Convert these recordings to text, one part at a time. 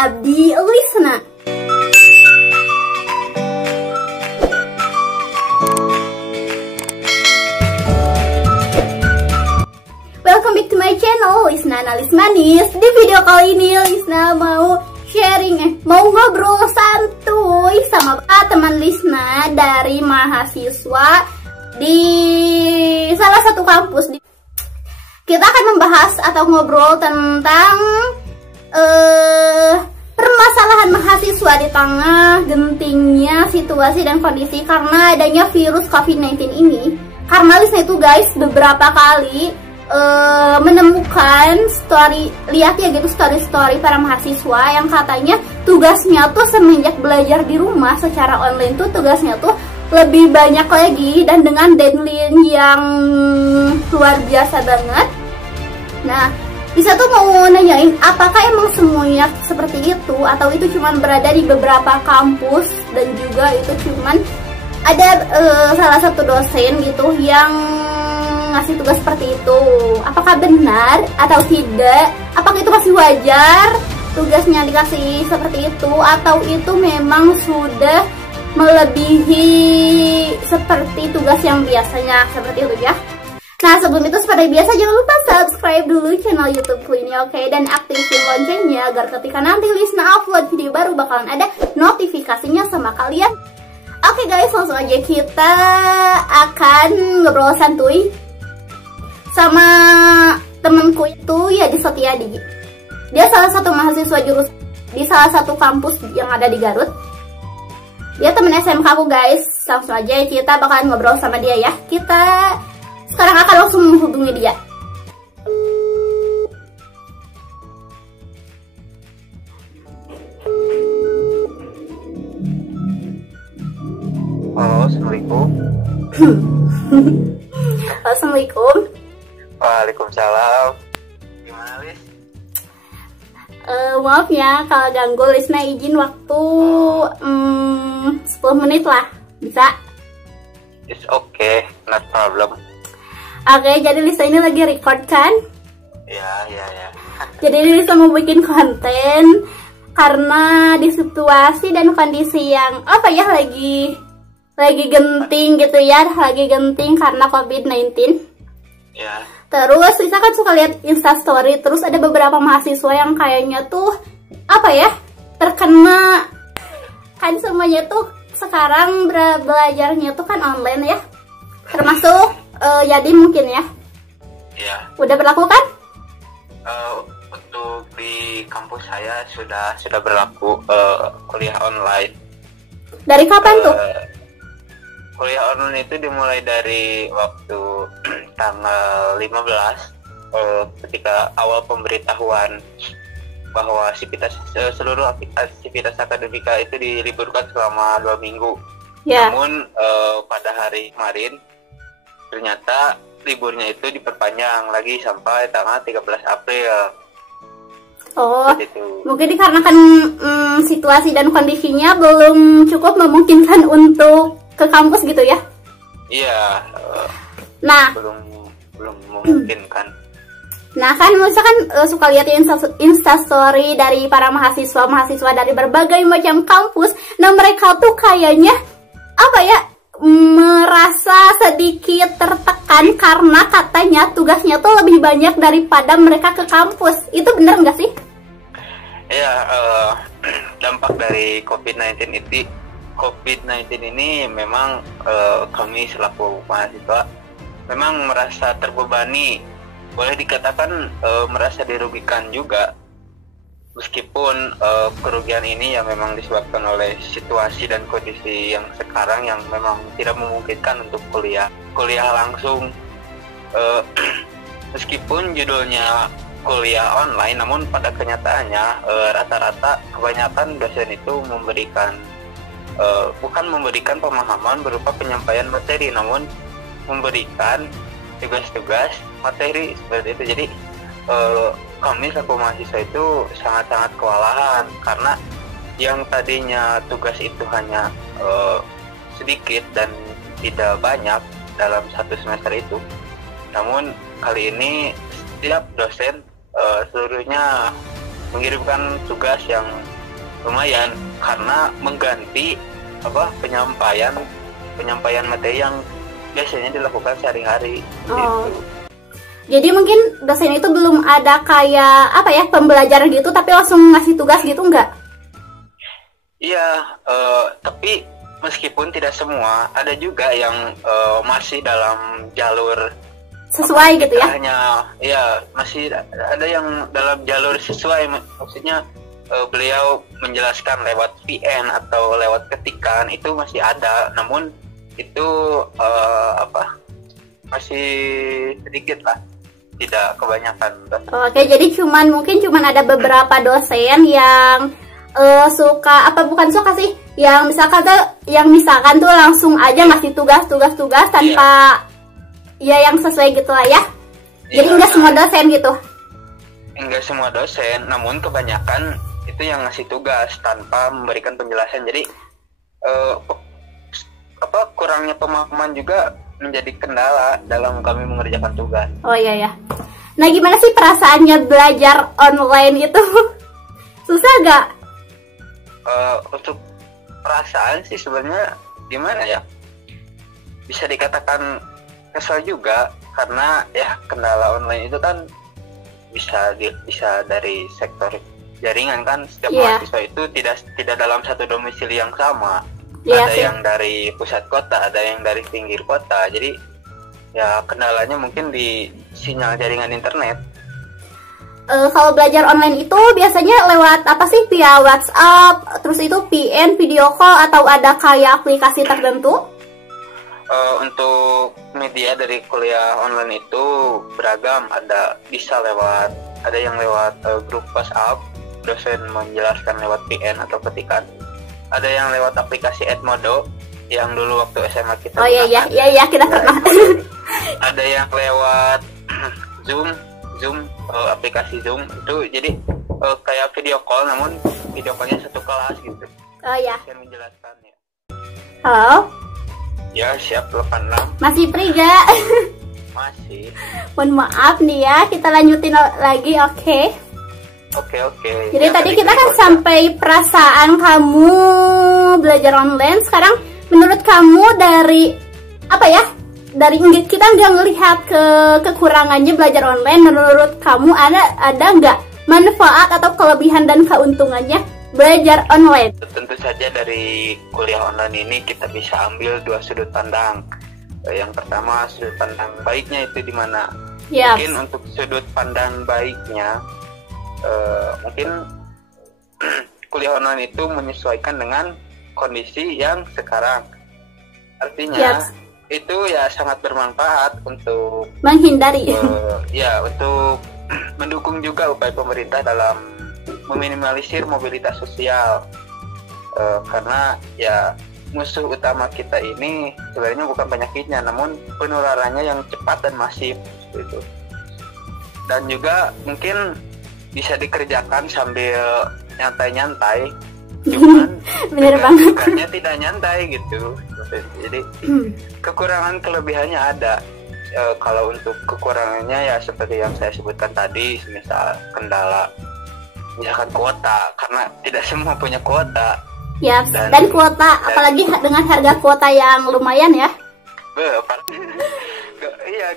Abdi Lisna. Welcome back to my channel, Lisna Analis Manis. Di video kali ini Lisna mau mau ngobrol santuy sama teman Lisna dari mahasiswa di salah satu kampus. Kita akan membahas atau ngobrol tentang permasalahan mahasiswa di tengah gentingnya situasi dan kondisi karena adanya virus COVID-19 ini. Karena Lisna itu guys beberapa kali menemukan lihat ya gitu story para mahasiswa yang katanya tugasnya tuh semenjak belajar di rumah secara online tuh tugasnya tuh lebih banyak lagi dan dengan deadline yang luar biasa banget. Nah, bisa tuh mau nanyain apakah emang semuanya seperti itu atau itu cuman berada di beberapa kampus dan juga itu cuman ada salah satu dosen gitu yang ngasih tugas seperti itu. Apakah benar atau tidak? Apakah itu masih wajar tugasnya dikasih seperti itu atau itu memang sudah melebihi seperti tugas yang biasanya seperti itu ya? Nah, sebelum itu seperti biasa jangan lupa subscribe dulu channel YouTubeku ini, oke? Dan aktifin loncengnya agar ketika nanti Lisna upload video baru bakalan ada notifikasinya sama kalian. Oke guys, langsung aja kita akan ngobrol santuy sama temenku itu ya di Setiadi. Dia salah satu mahasiswa di salah satu kampus yang ada di Garut. Dia temen SMK aku guys. Langsung aja kita bakalan ngobrol sama dia ya. Kita sekarang akan langsung menghubungi dia. Halo, assalamualaikum. Assalamualaikum. Waalaikumsalam. Gimana, Lis? Maaf ya kalau ganggu. Lisna izin waktu 10 menit lah. Bisa? It's okay, not problem. Oke, jadi Lisna ini lagi record kan? Ya. Jadi Lisna mau bikin konten karena di situasi dan kondisi yang apa ya lagi genting gitu ya, lagi genting karena COVID-19. Ya. Terus Lisa kan suka lihat Instastory, terus ada beberapa mahasiswa yang kayaknya tuh apa ya terkena, kan semuanya tuh sekarang belajarnya tuh kan online ya, termasuk Yadi mungkin ya. Ya. Udah berlaku kan? Untuk di kampus saya sudah berlaku kuliah online. Dari kapan tuh? Kuliah online itu dimulai dari waktu tanggal 15 ketika awal pemberitahuan bahwa seluruh aktivitas akademika itu diliburkan selama 2 minggu. Ya. Namun pada hari kemarin ternyata liburnya itu diperpanjang lagi sampai tanggal 13 April. Oh, gitu. Mungkin dikarenakan situasi dan kondisinya belum cukup memungkinkan untuk ke kampus gitu ya? Iya. Nah, belum memungkinkan. Nah kan misalkan suka lihat instastory dari para mahasiswa dari berbagai macam kampus. Nah mereka tuh kayaknya apa ya, merasa sedikit tertekan karena katanya tugasnya tuh lebih banyak daripada mereka ke kampus. Itu bener nggak sih? Iya, dampak dari COVID-19 ini memang kami selaku mahasiswa memang merasa terbebani, boleh dikatakan merasa dirugikan juga, meskipun kerugian ini yang memang disebabkan oleh situasi dan kondisi yang sekarang yang memang tidak memungkinkan untuk kuliah langsung. Meskipun judulnya kuliah online, namun pada kenyataannya rata-rata kebanyakan dosen itu bukan memberikan pemahaman berupa penyampaian materi, namun memberikan tugas-tugas materi seperti itu. Jadi kami selaku mahasiswa itu sangat-sangat kewalahan karena yang tadinya tugas itu hanya sedikit dan tidak banyak dalam satu semester itu, namun kali ini setiap dosen seluruhnya mengirimkan tugas yang lumayan karena mengganti penyampaian materi yang biasanya dilakukan sehari-hari. Oh. Gitu. Jadi mungkin dosen itu belum ada kayak pembelajaran gitu, tapi langsung ngasih tugas gitu enggak? Iya, tapi meskipun tidak semua, ada juga yang masih dalam jalur sesuai gitu ya? Masih ada yang dalam jalur sesuai, maksudnya beliau menjelaskan lewat VN atau lewat ketikan itu masih ada, namun itu masih sedikit lah, tidak kebanyakan. Oke, jadi mungkin ada beberapa dosen yang misalkan tuh langsung aja ngasih tugas tanpa yang sesuai gitu lah ya. Jadi enggak semua dosen gitu. Enggak semua dosen, namun kebanyakan itu yang ngasih tugas tanpa memberikan penjelasan. Jadi kurangnya pemahaman juga menjadi kendala dalam kami mengerjakan tugas. Oh iya. Nah, gimana sih perasaannya belajar online itu? Susah gak? Untuk perasaan sih sebenarnya gimana ya? Bisa dikatakan kesal juga karena ya kendala online itu kan bisa dari sektor jaringan kan, setiap mahasiswa itu tidak dalam satu domisili yang sama. Ada yang dari pusat kota, ada yang dari pinggir kota. Jadi ya kendalanya mungkin di sinyal jaringan internet. Kalau belajar online itu biasanya lewat apa sih? Via WhatsApp, terus itu VN, video call, atau ada kayak aplikasi tertentu? Untuk media dari kuliah online itu beragam. Ada yang lewat grup WhatsApp, dosen menjelaskan lewat VN atau ketikan. Ada yang lewat aplikasi Edmodo yang dulu waktu SMA kita. Oh iya kita pernah. Ada yang lewat Zoom, aplikasi Zoom itu jadi kayak video call, namun video callnya satu kelas gitu. Oh iya. Saya menjelaskan ya. Halo. Ya, siap 86. Masih free gak? Masih. Mohon maaf nih ya, kita lanjutin lagi, oke? Oke. Jadi ya, tadi kita kan sampai perasaan kamu belajar online. Sekarang menurut kamu dari kita nggak ngelihat kekurangannya belajar online. Menurut kamu ada nggak manfaat atau kelebihan dan keuntungannya belajar online? Tentu saja dari kuliah online ini kita bisa ambil dua sudut pandang. Yang pertama, sudut pandang baiknya itu di mana? Mungkin untuk sudut pandang baiknya, mungkin kuliah online itu menyesuaikan dengan kondisi yang sekarang. Artinya itu ya sangat bermanfaat untuk menghindari untuk mendukung juga upaya pemerintah dalam meminimalisir mobilitas sosial, karena ya musuh utama kita ini sebenarnya bukan penyakitnya, namun penularannya yang cepat dan masif gitu. Dan juga mungkin bisa dikerjakan sambil nyantai-nyantai, cuman bener banget, bukannya tidak nyantai gitu. Jadi kekurangan kelebihannya ada. Kalau untuk kekurangannya ya seperti yang saya sebutkan tadi, misal kendala misalkan kuota, karena tidak semua punya kuota. Ya, dan kuota, apalagi dengan harga kuota yang lumayan ya.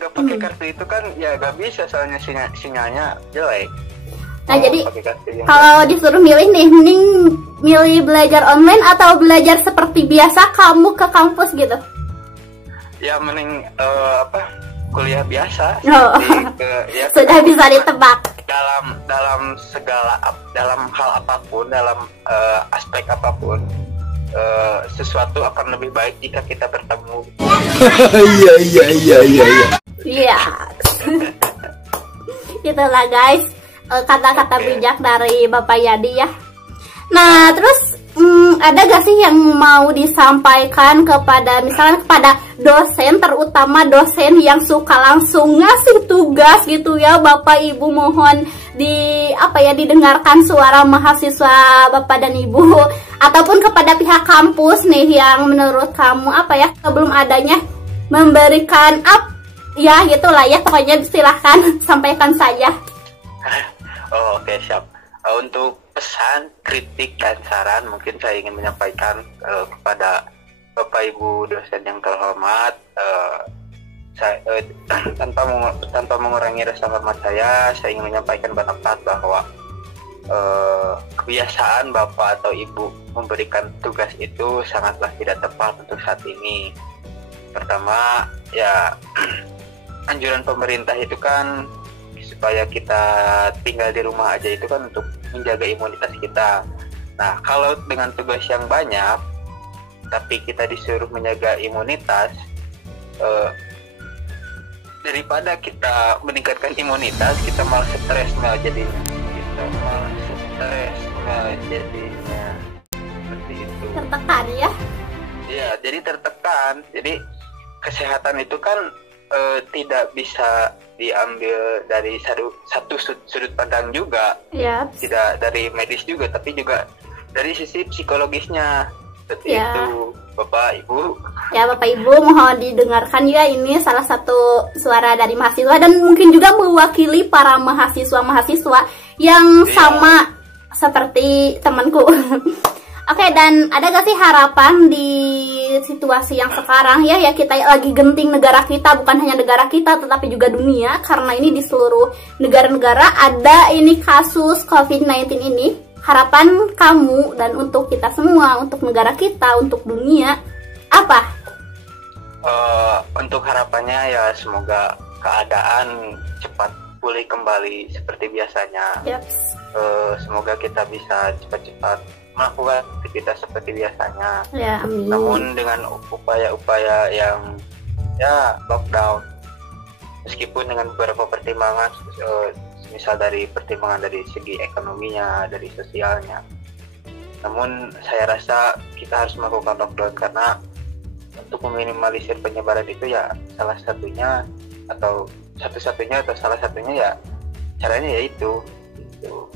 Gak pakai kartu itu kan ya gak bisa, soalnya sinyalnya jelek. Nah, jadi kalau disuruh milih nih, mending milih belajar online atau belajar seperti biasa kamu ke kampus gitu? Ya mending kuliah biasa. Sudah bisa ditebak. Dalam hal apapun, dalam aspek apapun, sesuatu akan lebih baik jika kita bertemu. Iya. Itulah guys, kata-kata bijak dari Bapak Yadi ya. Nah, terus ada gak sih yang mau disampaikan misalkan kepada dosen, terutama dosen yang suka langsung ngasih tugas gitu ya, Bapak Ibu mohon didengarkan suara mahasiswa Bapak dan Ibu, ataupun kepada pihak kampus nih yang menurut kamu sebelum adanya memberikan gitulah ya, pokoknya silahkan sampaikan saja. Oke, siap. Untuk pesan, kritik, dan saran mungkin saya ingin menyampaikan kepada Bapak Ibu dosen yang terhormat. Saya, tanpa mengurangi rasa hormat saya ingin menyampaikan pendapat bahwa kebiasaan Bapak atau Ibu memberikan tugas itu sangatlah tidak tepat untuk saat ini. Pertama, ya anjuran pemerintah itu kan supaya kita tinggal di rumah aja itu kan untuk menjaga imunitas kita. Nah, kalau dengan tugas yang banyak tapi kita disuruh menjaga imunitas, daripada kita meningkatkan imunitas, kita malah stres jadinya. Seperti itu. Tertekan ya? Iya, jadi tertekan. Jadi kesehatan itu kan tidak bisa diambil dari satu sudut pandang juga. Yep. Tidak dari medis juga, tapi juga dari sisi psikologisnya. Seperti itu, Bapak Ibu. Ya, Bapak Ibu, mohon didengarkan ya, ini salah satu suara dari mahasiswa dan mungkin juga mewakili para mahasiswa yang sama seperti temanku. Oke, dan ada gak sih harapan di situasi yang sekarang ya kita lagi genting negara kita, bukan hanya negara kita tetapi juga dunia, karena ini di seluruh negara-negara ada ini kasus COVID-19 ini. Harapan kamu dan untuk kita semua, untuk negara kita, untuk dunia, apa? Untuk harapannya ya semoga keadaan cepat pulih kembali seperti biasanya. Yep. Semoga kita bisa cepat-cepat melakukan aktivitas seperti biasanya. Ya, amin. Namun dengan upaya-upaya yang ya lockdown, meskipun dengan beberapa pertimbangan, misal dari pertimbangan dari segi ekonominya, dari sosialnya. Namun saya rasa kita harus melakukan lockdown karena untuk meminimalisir penyebaran itu ya salah satunya ya caranya yaitu gitu.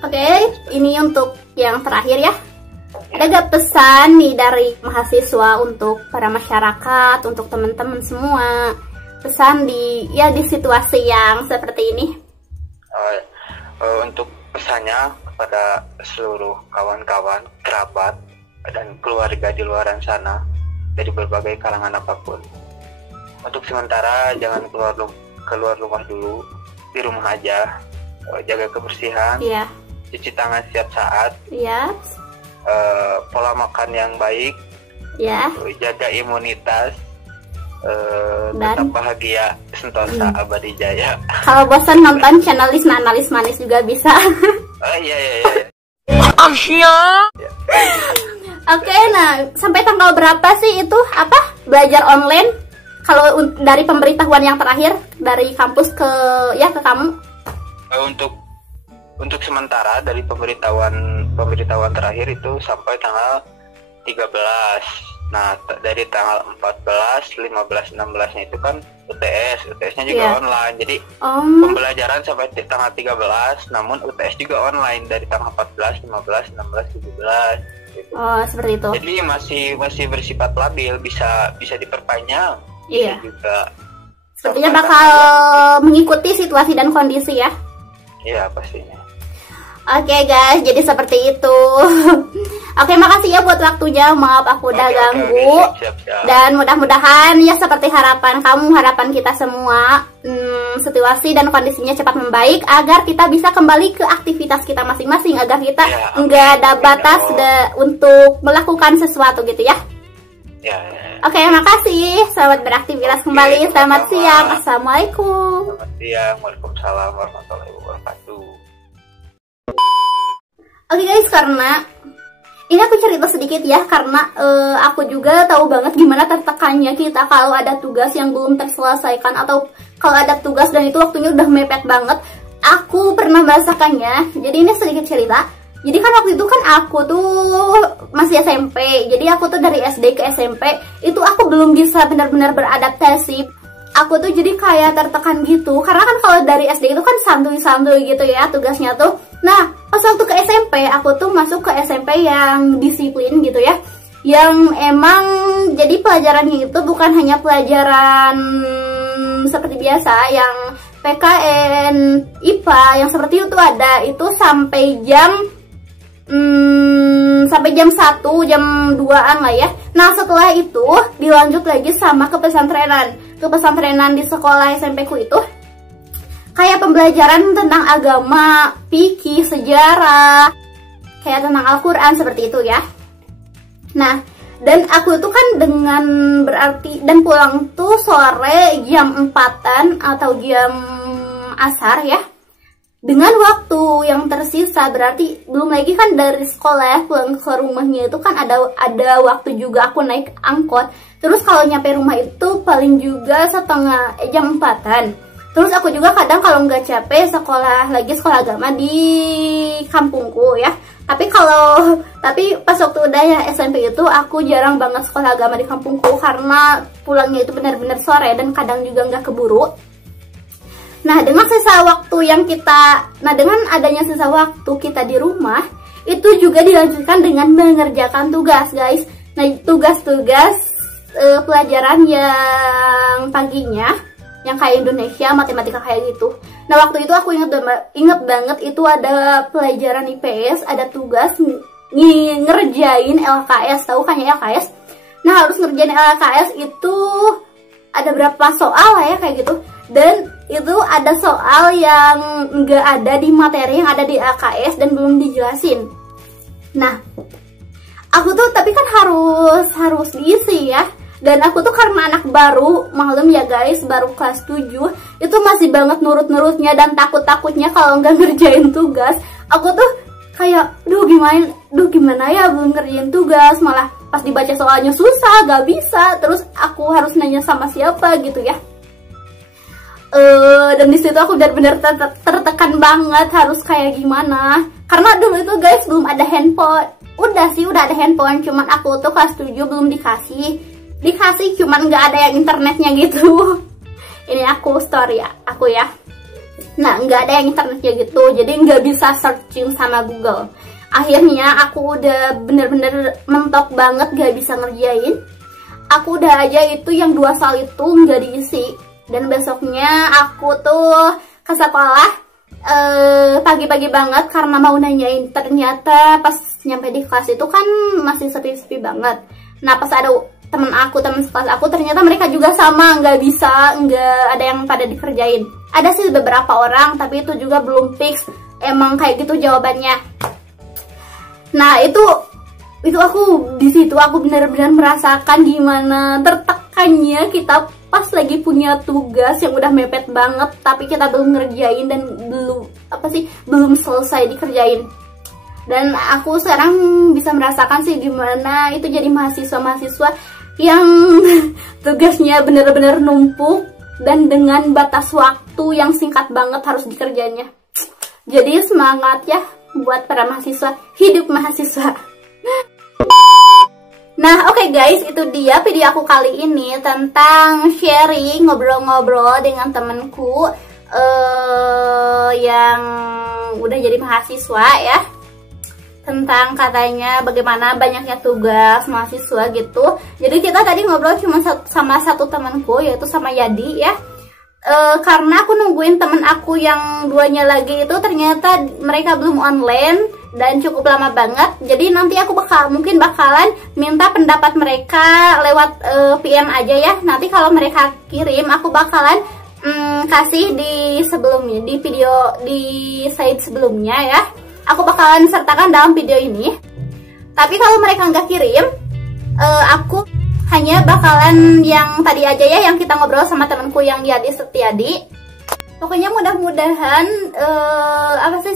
Oke, ini untuk yang terakhir ya. Ada gak pesan nih dari mahasiswa untuk para masyarakat, untuk teman-teman semua? Pesan di situasi yang seperti ini. Untuk pesannya kepada seluruh kawan-kawan, kerabat, dan keluarga di luaran sana dari berbagai kalangan apapun. Untuk sementara jangan keluar rumah dulu, di rumah aja. Jaga kebersihan, cuci tangan setiap saat, pola makan yang baik, jaga imunitas, tetap bahagia, sentosa abadi jaya. Kalau bosan nonton channel Lisna Analis Manis juga bisa. Iya. Oke, nah sampai tanggal berapa sih itu belajar online? Kalau dari pemberitahuan yang terakhir dari kampus ke kamu? Untuk sementara dari pemberitahuan terakhir itu sampai tanggal 13. Nah, dari tanggal 14, 15, 16-nya itu kan UTS-nya juga online. Jadi pembelajaran sampai tanggal 13, namun UTS juga online dari tanggal 14, 15, 16, 17 gitu. Oh, seperti itu. Jadi masih bersifat labil, bisa diperpanjang. Iya. Juga sepertinya bakal mengikuti situasi dan kondisi ya. Iya, pastinya. Oke guys, jadi seperti itu. Oke, makasih ya buat waktunya. Maaf aku udah ganggu. Siap. Dan mudah-mudahan ya seperti harapan kamu, harapan kita semua, situasi dan kondisinya cepat membaik agar kita bisa kembali ke aktivitas kita masing-masing, agar kita nggak ada batas untuk melakukan sesuatu gitu ya. Ya. Oke, makasih. Selamat beraktivitas kembali. Selamat siang. Assalamualaikum. Selamat siang. Waalaikumsalam warahmatullahi wabarakatuh. Oke guys, karena ini aku cerita sedikit ya, karena aku juga tahu banget gimana tertekannya kita kalau ada tugas yang belum terselesaikan, atau kalau ada tugas dan itu waktunya udah mepet banget. Aku pernah merasakannya. Jadi ini sedikit cerita. Jadi kan waktu itu kan aku tuh masih SMP. Jadi aku tuh dari SD ke SMP itu aku belum bisa benar-benar beradaptasi. Aku tuh jadi kayak tertekan gitu. Karena kan kalau dari SD itu kan santuy-santuy gitu ya tugasnya tuh. Nah, pas waktu ke SMP, aku tuh masuk ke SMP yang disiplin gitu ya. Yang emang jadi pelajarannya itu bukan hanya pelajaran seperti biasa yang PKN IPA yang seperti itu ada, itu sampai jam 1, jam 2-an lah ya. Nah setelah itu dilanjut lagi sama kepesantrenan di sekolah SMP ku itu kayak pembelajaran tentang agama, fikih, sejarah, kayak tentang Al-Quran seperti itu ya. Nah dan aku tuh kan dengan berarti dan pulang tuh sore jam 4-an atau jam asar ya, dengan waktu yang tersisa. Berarti belum lagi kan dari sekolah pulang ke rumahnya itu kan ada waktu juga aku naik angkot. Terus kalau nyampe rumah itu paling juga jam 4-an. Terus aku juga kadang kalau nggak capek sekolah agama di kampungku ya. Tapi pas waktu udah ya SMP itu aku jarang banget sekolah agama di kampungku karena pulangnya itu benar-benar sore dan kadang juga nggak keburu. Nah dengan adanya sisa waktu kita di rumah itu juga dilanjutkan dengan mengerjakan tugas guys. Nah tugas-tugas pelajaran yang paginya yang kayak Indonesia, matematika kayak gitu. Nah waktu itu aku inget banget itu ada pelajaran IPS, ada tugas ngerjain LKS, tahu kan ya LKS? Nah harus ngerjain LKS itu ada berapa soal lah ya kayak gitu. Dan itu ada soal yang nggak ada di materi yang ada di LKS dan belum dijelasin. Nah aku tuh tapi kan harus diisi ya. Dan aku tuh karena anak baru, maklum ya guys, baru kelas 7, itu masih banget nurut-nurutnya dan takut-takutnya kalau nggak ngerjain tugas. Aku tuh kayak, gimana ya belum ngerjain tugas, malah pas dibaca soalnya susah, gak bisa, terus aku harus nanya sama siapa gitu ya. Dan disitu aku benar-benar tertekan banget harus kayak gimana. Karena dulu itu guys belum ada handphone. Udah ada handphone, cuman aku tuh kelas 7 belum dikasih cuman nggak ada yang internetnya gitu. Ini aku story ya, aku ya. Nah nggak ada yang internetnya gitu, jadi nggak bisa searching sama Google. Akhirnya aku udah bener-bener mentok banget gak bisa ngerjain. Aku udah aja itu yang 2 soal itu nggak diisi. Dan besoknya aku tuh ke sekolah pagi-pagi banget karena mau nanyain. Ternyata pas nyampe di kelas itu kan masih sepi-sepi banget. Nah pas ada temen sekelas aku, ternyata mereka juga sama, nggak ada yang pada dikerjain. Ada sih beberapa orang, tapi itu juga belum fix emang kayak gitu jawabannya. Nah itu aku di situ aku benar-benar merasakan gimana tertekannya kita pas lagi punya tugas yang udah mepet banget, tapi kita belum ngerjain dan belum selesai dikerjain. Dan aku sekarang bisa merasakan sih gimana itu jadi mahasiswa yang tugasnya bener-bener numpuk dan dengan batas waktu yang singkat banget harus dikerjanya. Jadi semangat ya buat para mahasiswa, hidup mahasiswa. Nah oke guys, itu dia video aku kali ini tentang sharing, ngobrol-ngobrol dengan temenku yang udah jadi mahasiswa ya, tentang katanya bagaimana banyaknya tugas mahasiswa gitu. Jadi kita tadi ngobrol cuma sama satu temanku, yaitu sama Yadi ya. Karena aku nungguin temen aku yang 2-nya lagi itu ternyata mereka belum online dan cukup lama banget. Jadi nanti aku mungkin bakalan minta pendapat mereka lewat PM aja ya. Nanti kalau mereka kirim aku bakalan kasih di sebelumnya, di video di slide sebelumnya ya. Aku bakalan sertakan dalam video ini. Tapi kalau mereka nggak kirim, aku hanya bakalan yang tadi aja ya, yang kita ngobrol sama temanku yang Yadi Setiadi. Pokoknya mudah-mudahan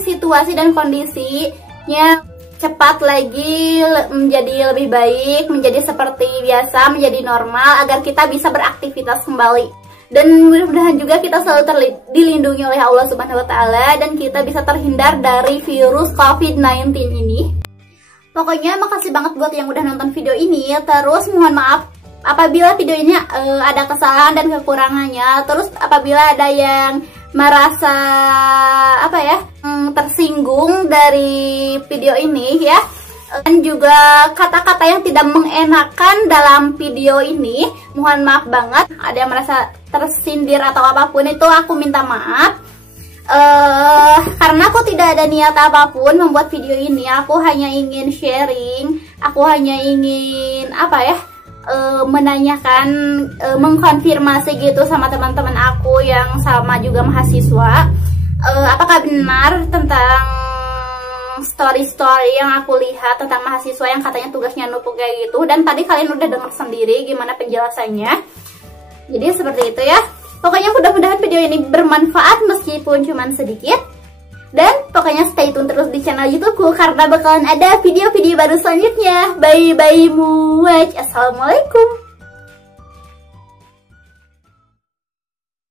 situasi dan kondisinya cepat lagi menjadi lebih baik, menjadi seperti biasa, menjadi normal agar kita bisa beraktivitas kembali. Dan mudah-mudahan juga kita selalu dilindungi oleh Allah Subhanahu wa Ta'ala dan kita bisa terhindar dari virus COVID-19 ini. Pokoknya makasih banget buat yang udah nonton video ini. Terus mohon maaf apabila video ini ada kesalahan dan kekurangannya. Terus apabila ada yang merasa tersinggung dari video ini ya, dan juga kata-kata yang tidak mengenakan dalam video ini, mohon maaf banget. Ada yang merasa tersindir atau apapun itu aku minta maaf. Karena aku tidak ada niat apapun membuat video ini. Aku hanya ingin sharing, aku hanya ingin menanyakan, mengkonfirmasi gitu sama teman-teman aku yang sama juga mahasiswa. Apakah benar tentang story-story yang aku lihat tentang mahasiswa yang katanya tugasnya numpuk kayak gitu. Dan tadi kalian udah dengar sendiri gimana penjelasannya. Jadi seperti itu ya. Pokoknya mudah-mudahan video ini bermanfaat meskipun cuma sedikit. Dan pokoknya stay tune terus di channel YouTubeku karena bakalan ada video-video baru selanjutnya. Bye-bye muach. Assalamualaikum.